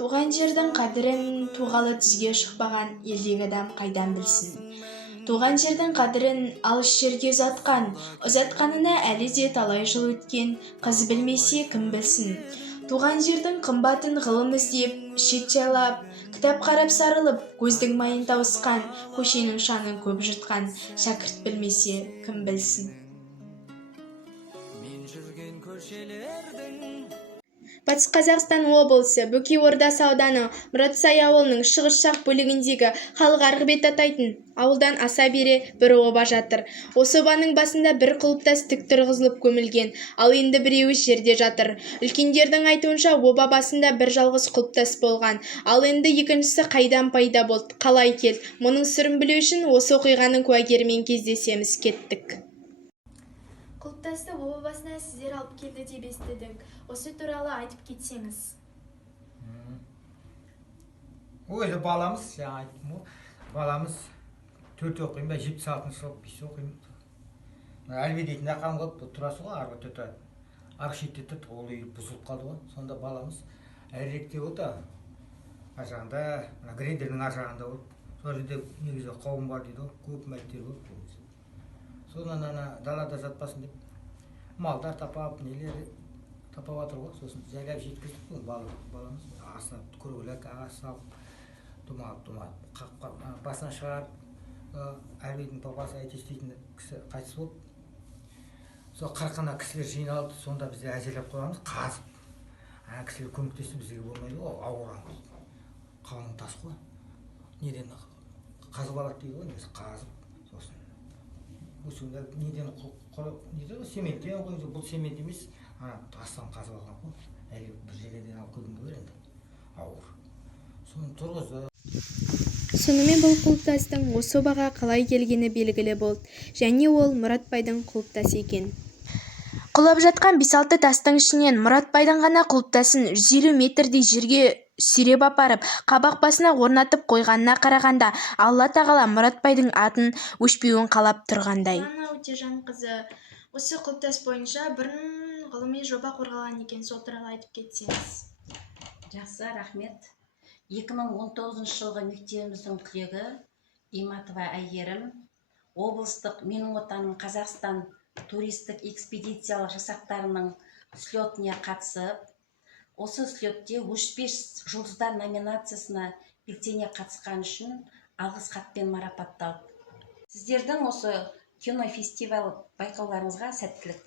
Туған жердің қадірін туғалы тізге шықпаған елдегі адам қайдан білсін? Туған жердің қадірін алыс жерге ұзатқанына әлі де талай жыл өткен, қыз білмесе кім білсін? Туған жердің қымбатын ғылым іздеп, шет жайлап, кітап қарап сарылып, көздің майын тауысқан, көшенің шаңын көп жұртқан, шәкірт білмесе кім білсін? Батыс Қазақстан облысы Бөкей Ордасы ауданы Мұратсай ауылының шығыс жақ бөлігіндегі халық арғы атайтын ауылдан аса бере бір оба жатыр. Осы обаның басында бір құлыптас тік тұрғызылып көмілген, ал енді біреуі жерде жатыр. Үлкендердің айтуынша оба басында бір жалғыз құлыптас болған, ал енді екіншісі қайдан пайда болды, қалай келді? Мұның сырын білу үшін осы оқиғаның куәгерімен кездесеміз, кеттік. Құлыптасты оба басына сіздер алып келді деп естідік. Осы туралы айтып кетсеңіз. Өзі баламыз, жаңа айттым ғой, баламыз 4 оқимын ба, 76-шы сынып 5 оқимын. Әлбе дейтін ақам болып тұрасы ғой, арғы төті. Арғы шетте тұрды, ол үй бұзылып қалды ғой. Сонда баламыз әріректе болды. Аржағында, грендердің аржағында болды. Сол жерде негізі қауым бар дейді ғой, көп мәйттер болды. Содан далада жатпасын деп, малдар тапап, нелер тапап жатыр ғой. Сосын жайлап жеткіздік бұл баламыз. Астына көргілік, ағасы салып, думалып, басына шығарып, әрбейдің папасы әйтес дейтін кісі қайтыс болып. Сол қырқына кісілер жиналды, сонда бізде әзірлеп қойғанбыз, қазып. Кісілер көмектесті, бізге болмайды ғой, ауырамыз. Қалың тас қой. Неден қазып алады дейді ғой, несі қазып. Сосын осында неден сементтен қойды, бұл семент емес, астан қазып алған ғой. Әлі бір жерден алып көргенге бар енді, ауыр. Соны тұрғызды. Сонымен бұл құлыптастың осы обаға қалай келгені белгілі болды, және ол Мұратбайдың құлыптасы екен. Құлап жатқан 5-6 тастың ішінен Мұратбайдың ғана құлыптасын 150 метрдей жерге сүйреп апарып, қабақ басына орнатып қойғанына қарағанда, Алла тағала Мұратбайдың атын өшпеуін қалап тұрғандай. Өтежан қызы, осы құлыптас бойынша бұрын ғылыми жоба қорғалған екен, сол туралы айтып кетсеңіз. Жақсы, рахмет. 2019 жылғы мектебіміздің түлегі Иматова Әйгерім облыстық менің отаным Қазақстан туристік экспедициялық жасақтарының слетіне қатысып, осы слетте өшпес жұлдыздар номинациясына белсене қатысқан үшін алғыс хатпен марапатталды. Сіздердің осы кинофестиваль байқауларыңызға сәттілік